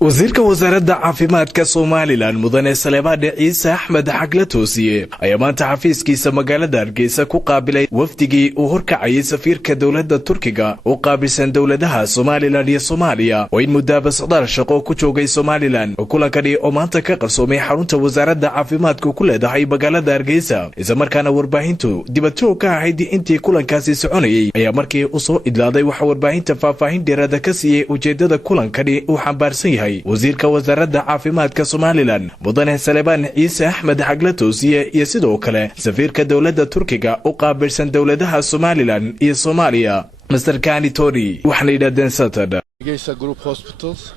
wasiirka wasaaradda caafimaadka Soomaaliland mudane Salebaan Ciise Axmed Xagle Toosiye ayaa maanta xafiiskiisa magaalada Hargeysa ku qaabilay wafdigii uu horkacayay safiirka dawladda Turkiga oo qaabilsan dawladaha Soomaaliland iyo Soomaaliya oo in muddo socdaal shaqo ku joogay Soomaaliland kulankani oo maanta ka qarsoomay xarunta wasaaradda caafimaadka ku leedahay magaalada Hargeysa isla markaana warbaahintu dibadjoog ka ahayd intii kulankaasi soconayay ayaa markii uu soo idlaaday waxa warbaahinta faahfaahin dheeraad ka siiyay ujeedada kulankani uu xambaarsan yahay wasiirka wasaaradda caafimaadka Soomaaliland mudane Salebaan Ciise Axmed Xagle Toosiye iyo sidoo kale safiirka dawladda Turkiga oo qaabilsan dawladaha Soomaaliland iyo Soomaaliya Mr. Kani Tori waxna yidhaahdeen Saturday Hargeysa Group Hospitals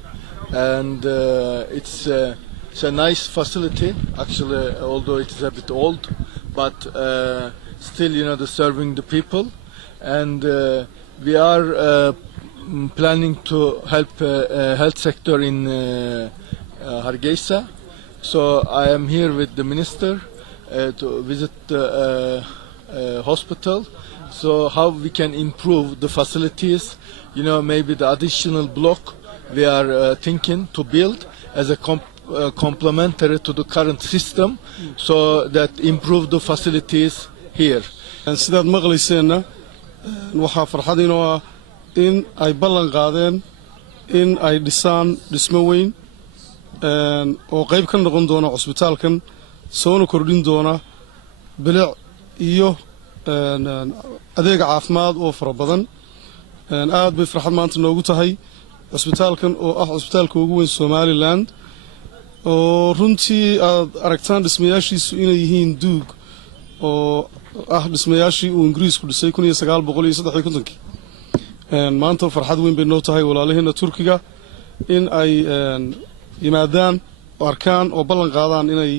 and it's a nice facility actually, although it is a bit old, but still, you know, serving the people, and we are planning to help health sector in Hargeysa. So I am here with the minister to visit the hospital. So how we can improve the facilities, you know, maybe the additional block we are thinking to build as a complementary to the current system, so that improve the facilities here. sidaad maqlayseenna waxaa farxad inoo ah in ay ballan qaadeen in ay dhisaan dhismo weyn oo qayb ka noqon doona cusbitaalkan soona kordhin doona bilic iyo adeeg caafimaad oo fara badan aad bay farxad maanta noogu tahay cusbitaalkan oo ah cusbitaalka ugu weyn Soomaaliland oo runtii aad aragtaan dhismayaashiisu inay yihiin duug oo ah dhismayaashii uu Ingiriisku dhisay 1953 maanta farxad weyn bay noo tahay walaalaheena Turkiga in ay yimaadaan arkaan oo ballan qaadaan inay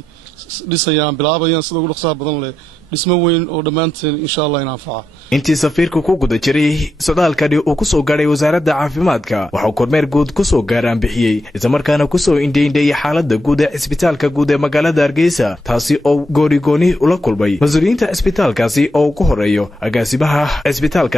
dhisayaan bilaabayaan sida ugu dhaqsaha badan leh dhismo weyn oo dhamaanteen insha Allah in anfaca intii safiirku ku guda jiray socdaalkani uu ku soo gaaray wasaaradda caafimaadka waxa uu kormeer guud ku soo gaaraan bixiyay isla markaana ku soo indheeyay xaaladda guud ee isbitaalka guud ee magaalada Hargeysa taasi oo gooni ula kulmay mas'uuliyiinta isbitaalkaasi oo ku horeeyo agaasimaha isbitaalka